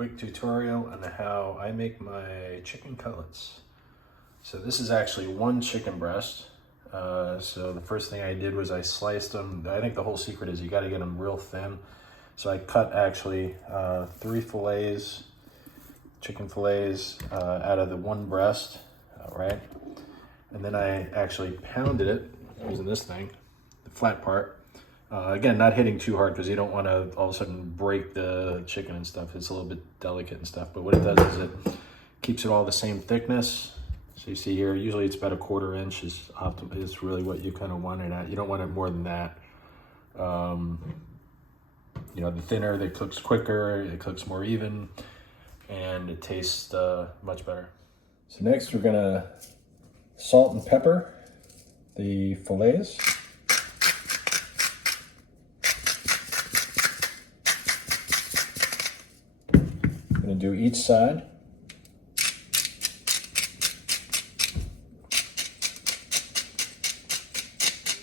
quick tutorial on how I make my chicken cutlets. So this is actually one chicken breast. So the first thing I did was I sliced them. I think the whole secret is you got to get them real thin. So I cut actually 3 fillets, chicken fillets out of the one breast, right? And then I actually pounded it using this thing, the flat part. Again, not hitting too hard because you don't want to all of a sudden break the chicken and stuff. It's a little bit delicate and stuff, but what it does is it keeps it all the same thickness. So you see here, usually it's about 1/4 inch is optimal. Is really what you kind of want it at. You don't want it more than that. You know, the thinner, it cooks quicker, it cooks more even, and it tastes much better. So next we're gonna salt and pepper the fillets. I'm gonna do each side.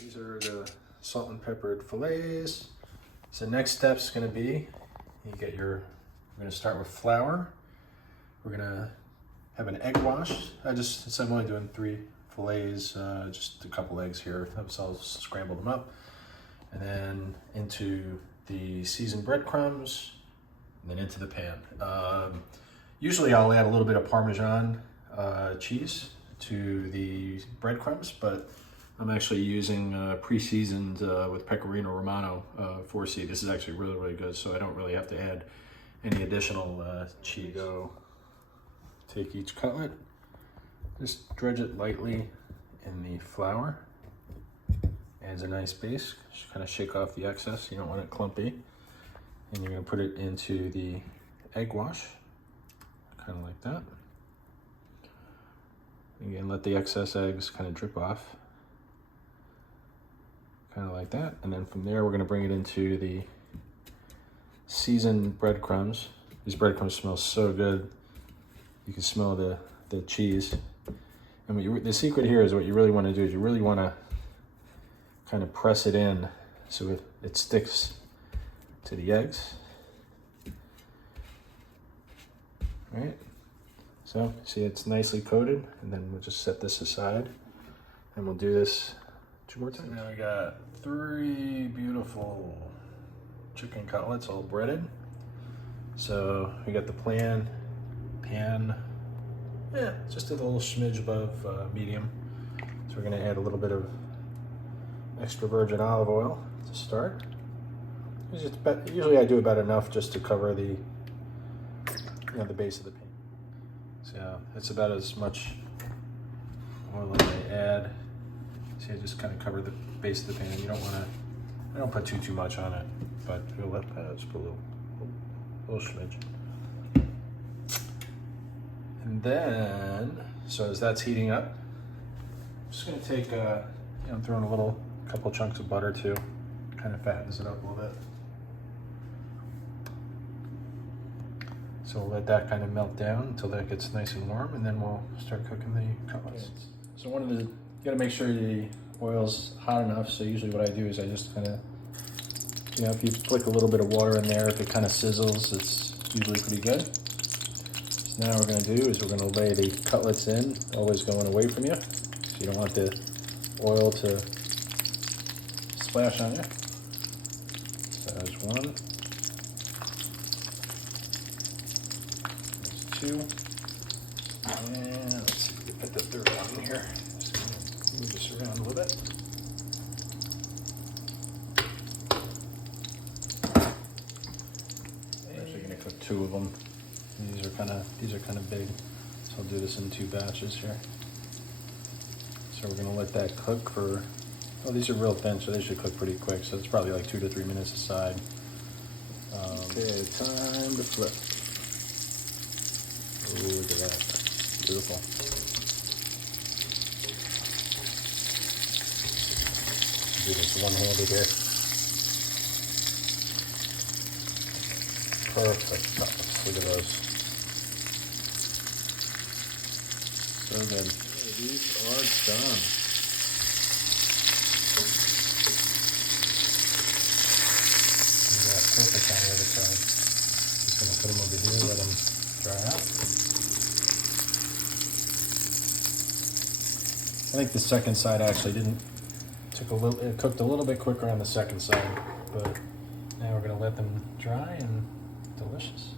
These are the salt and peppered fillets. So next step's gonna be, we're gonna start with flour. We're gonna have an egg wash. Since I'm only doing 3 fillets, just a couple eggs here, so I'll scramble them up. And then into the seasoned breadcrumbs, and then into the pan. Usually I'll add a little bit of Parmesan cheese to the breadcrumbs, but I'm actually using pre-seasoned with Pecorino Romano 4C. This is actually really, really good, so I don't really have to add any additional cheese. Go take each cutlet, just dredge it lightly in the flour. Adds a nice base. Just kind of shake off the excess. You don't want it clumpy. And you're gonna put it into the egg wash, kind of like that. Again, let the excess eggs kind of drip off. Kind of like that. And then from there, we're gonna bring it into the seasoned breadcrumbs. These breadcrumbs smell so good. You can smell the cheese. And the secret here is what you really wanna do is you really wanna kind of press it in so it sticks to the eggs. All right, so see it's nicely coated, and then we'll just set this aside and we'll do this 2 more times. So now we got 3 beautiful chicken cutlets all breaded. So we got the pan, just a little smidge above medium. So we're gonna add a little bit of extra virgin olive oil to start. Usually I do about enough just to cover the base of the pan. So it's about as much oil as I add. See, I just kind of cover the base of the pan. You don't want to, I don't put too much on it, but we'll just put a little smidge. And then, so as that's heating up, I'm just gonna take, I'm throwing a couple chunks of butter too, kind of fattens it up a little bit. So we'll let that kind of melt down until that gets nice and warm, and then we'll start cooking the cutlets. So you gotta make sure the oil's hot enough. So usually what I do is I just kind of, if you flick a little bit of water in there, if it kind of sizzles, it's usually pretty good. So now what we're gonna do is we're gonna lay the cutlets in, always going away from you. So you don't want the oil to splash on you. So there's 1. 2, and let's see if we can put the 3rd one in here. Just move this around a little bit. I'm actually going to cook 2 of them. These are kind of big, so I'll do this in 2 batches here. So we're going to let that cook for. Oh, these are real thin, so they should cook pretty quick. So it's probably like 2 to 3 minutes aside. Okay, time to flip. Oh, look at that. Beautiful. Do this one-handed here. Perfect. Look at those. So good. Okay, these are done. Perfect on the other side. Just gonna put them over here, let them I think the second side actually it cooked a little bit quicker on the second side, but now we're gonna let them dry and delicious.